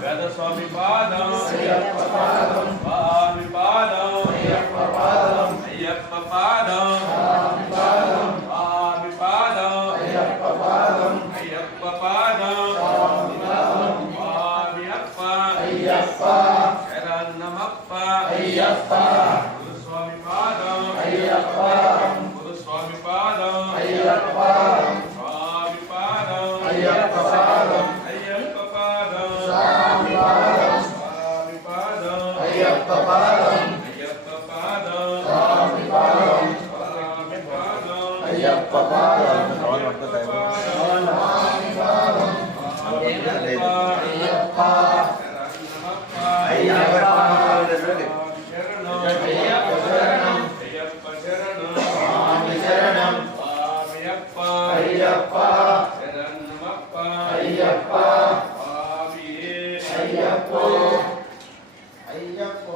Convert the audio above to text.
వేదస్వామి పాదం అయ్యప్ప పాదం స్వామి పాదం అయ్యప్ప పాదం అయ్యప్ప పాదం స్వామి పాదం స్వామి పాదం అయ్యప్ప పాదం అయ్యప్ప పాదం స్వామి పాదం స్వామి అప్ప అయ్యప్ప శరణమప్ప అయ్యప్ప గురుస్వామి పాదం అయ్యప్ప గురుస్వామి పాదం అయ్యప్ప స్వామి పాదం అయ్యప్ప పాదం అయ్యప్ప పాదం అయ్యప్ప పాదం స్వామి పాదం స్వామి పాదం అయ్యప్ప పాదం స్వామి పాదం అయ్యప్ప అయ్యప్ప శరణం అయ్యప్ప శరణం అయ్యప్ప శరణం స్వామి శరణం స్వామి అప్ప అయ్యప్ప శరణమప్ప అయ్యప్ప స్వామి అయ్యప్ప అయ్యప్ప